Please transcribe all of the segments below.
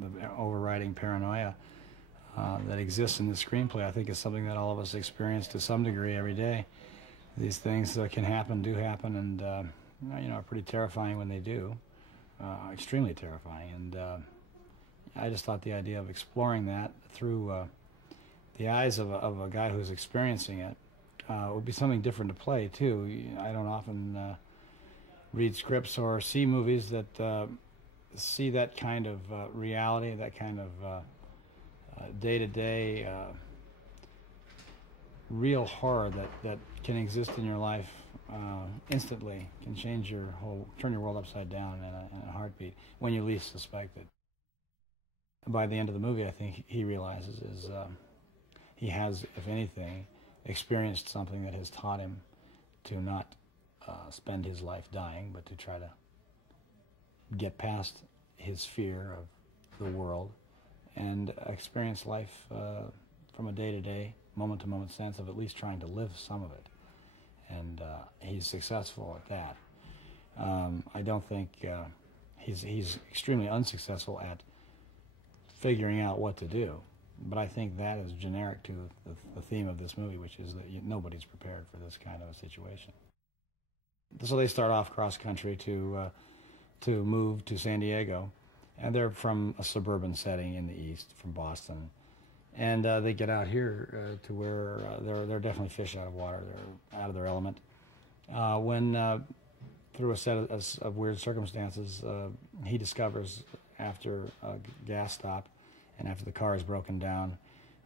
the overriding paranoia that exists in the screenplay, I think, is something that all of us experience to some degree every day. These things can happen, do happen, and are pretty terrifying when they do, extremely terrifying. And I just thought the idea of exploring that through the eyes of a guy who's experiencing it would be something different to play too. I don't often read scripts or see movies that see that kind of reality, that kind of day-to-day real horror that can exist in your life instantly, can change turn your world upside down in a heartbeat when you least suspect it. By the end of the movie, I think he realizes he has, if anything, experienced something that has taught him to not spend his life dying, but to try to get past his fear of the world and experience life from a day-to-day, moment-to-moment sense of at least trying to live some of it. And he's successful at that. I don't think he's extremely unsuccessful at figuring out what to do. But I think that is generic to the theme of this movie, which is that nobody's prepared for this kind of a situation. So they start off cross-country to move to San Diego, and they're from a suburban setting in the east, from Boston. And they get out here to where they're definitely fish out of water. They're out of their element. When through a set of weird circumstances, he discovers after a gas stop and after the car is broken down,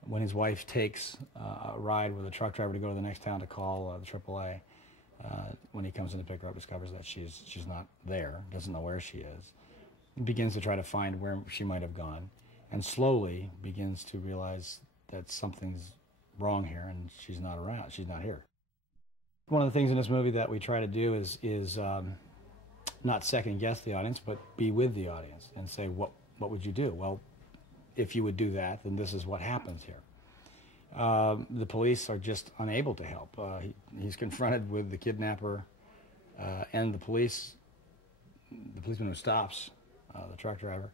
when his wife takes a ride with a truck driver to go to the next town to call the AAA, when he comes in to pick her up, discovers that she's not there, doesn't know where she is, begins to try to find where she might have gone, and slowly begins to realize that something's wrong here and she's not around, she's not here. One of the things in this movie that we try to do is not second guess the audience, but be with the audience and say, what would you do? Well, if you would do that, then this is what happens here. The police are just unable to help. He's confronted with the kidnapper and the policeman who stops the truck driver.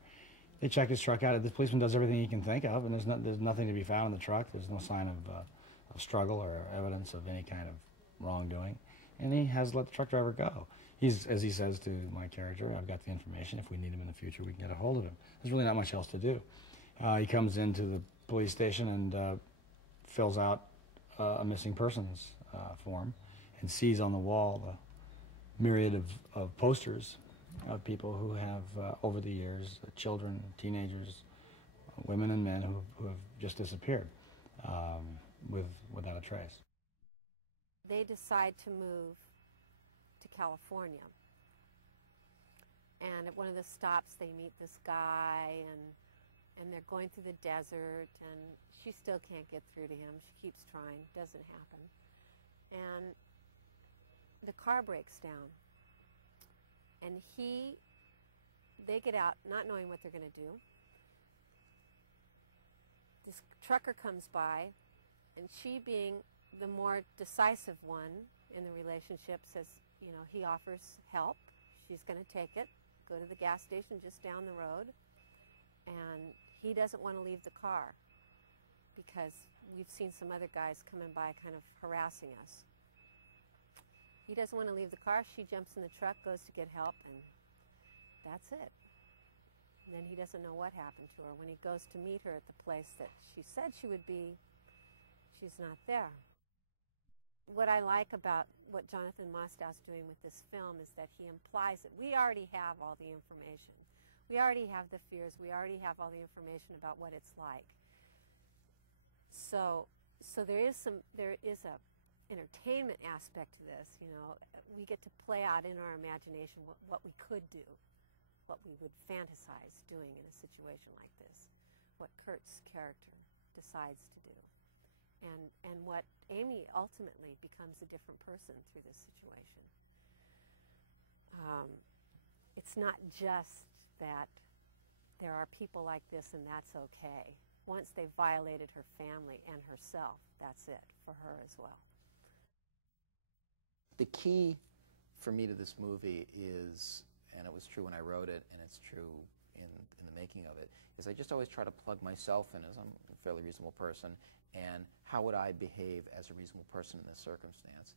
They check his truck out. The policeman does everything he can think of, and there's nothing to be found in the truck. There's no sign of struggle or evidence of any kind of wrongdoing. And he has let the truck driver go. As he says to my character, I've got the information. If we need him in the future, we can get a hold of him. There's really not much else to do. He comes into the police station and fills out a missing persons form and sees on the wall the myriad of posters of people who have, over the years, children, teenagers, women and men who have just disappeared without a trace. They decide to move to California. And at one of the stops, they meet this guy, and they're going through the desert, and she still can't get through to him. She keeps trying, doesn't happen. And the car breaks down. And they get out not knowing what they're going to do. This trucker comes by, and she, being the more decisive one in the relationship, says, he offers help. She's going to take it, go to the gas station just down the road. And he doesn't want to leave the car because we've seen some other guys coming by kind of harassing us. He doesn't want to leave the car. She jumps in the truck, goes to get help, and that's it. And then he doesn't know what happened to her. When he goes to meet her at the place that she said she would be, she's not there. What I like about what Jonathan Mostow's doing with this film is that he implies that we already have all the information. We already have the fears. We already have all the information about what it's like. So there is a entertainment aspect to this. We get to play out in our imagination what we could do, what we would fantasize doing in a situation like this, what Kurt's character decides to do, and what Amy ultimately becomes a different person through this situation. It's not just that there are people like this and that's okay. Once they've violated her family and herself, that's it for her as well. The key for me to this movie is, and it was true when I wrote it, and it's true in the making of it, is I just always try to plug myself in, as I'm a fairly reasonable person, and how would I behave as a reasonable person in this circumstance.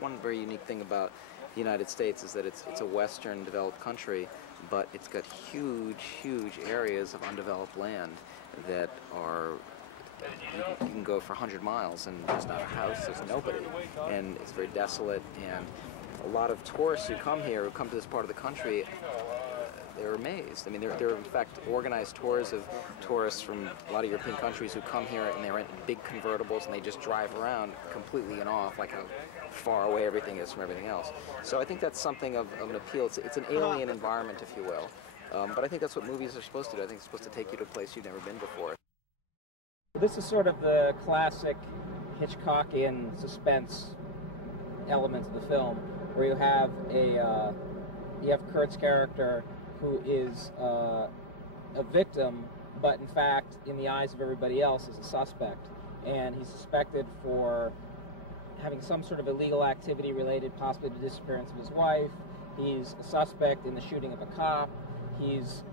One very unique thing about the United States is that it's a Western developed country, but it's got huge areas of undeveloped land that are, you can go for 100 miles and there's not a house, there's nobody, and it's very desolate, and a lot of tourists who come here, who come to this part of the country, they're amazed. I mean, there are in fact organized tours of tourists from a lot of European countries who come here and they rent big convertibles and they just drive around completely in awe of like how far away everything is from everything else. So I think that's something of an appeal. It's an alien environment, if you will. But I think that's what movies are supposed to do. I think it's supposed to take you to a place you've never been before. This is sort of the classic Hitchcockian suspense element of the film, where you have Kurt's character who is a victim, but in fact, in the eyes of everybody else, is a suspect. And he's suspected for having some sort of illegal activity related possibly to the disappearance of his wife. He's a suspect in the shooting of a cop. He's,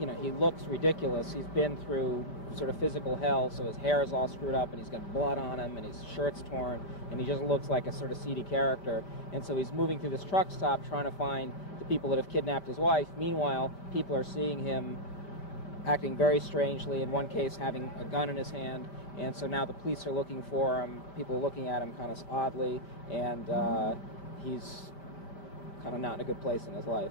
you know, he looks ridiculous. He's been through sort of physical hell, so his hair is all screwed up and he's got blood on him and his shirt's torn and he just looks like a sort of seedy character. And so he's moving through this truck stop trying to find the people that have kidnapped his wife. Meanwhile, people are seeing him acting very strangely, in one case having a gun in his hand, and so now the police are looking for him, people are looking at him kind of oddly, and he's kind of not in a good place in his life.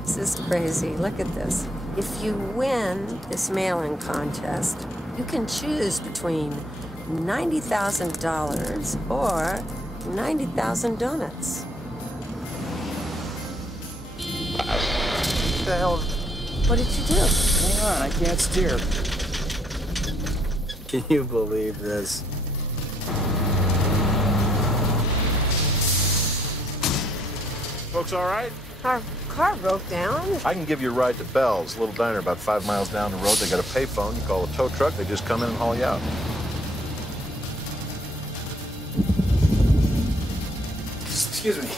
This is crazy. Look at this. If you win this mail-in contest, you can choose between $90,000 or 90,000 donuts. What the hell? What did you do? Hang on, I can't steer. Can you believe this? Folks all right? Our car broke down. I can give you a ride to Bell's, a little diner about 5 miles down the road. They got a payphone. You call a tow truck, they just come in and haul you out. Excuse me.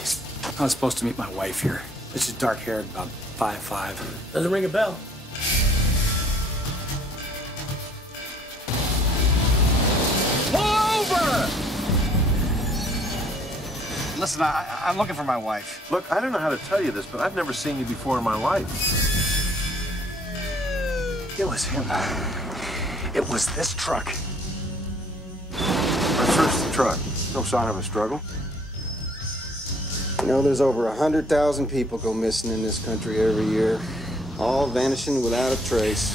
I was supposed to meet my wife here. She's dark-haired, about 5'5". Doesn't ring a bell. Pull over! Listen, I'm looking for my wife. Look, I don't know how to tell you this, but I've never seen you before in my life. It was him. It was this truck. I searched the truck. No sign of a struggle. You know, there's over 100,000 people go missing in this country every year, all vanishing without a trace.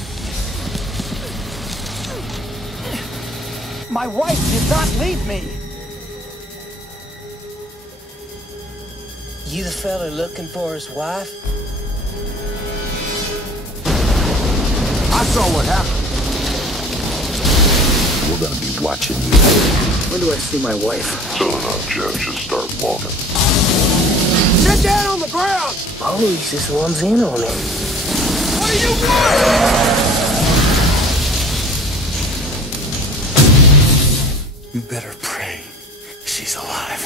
My wife did not leave me. You the fella looking for his wife? I saw what happened. We're gonna be watching you. When do I see my wife? So now Jeff should start walking. Get down on the ground! Police just one's in on him. What do you want? You better pray she's alive.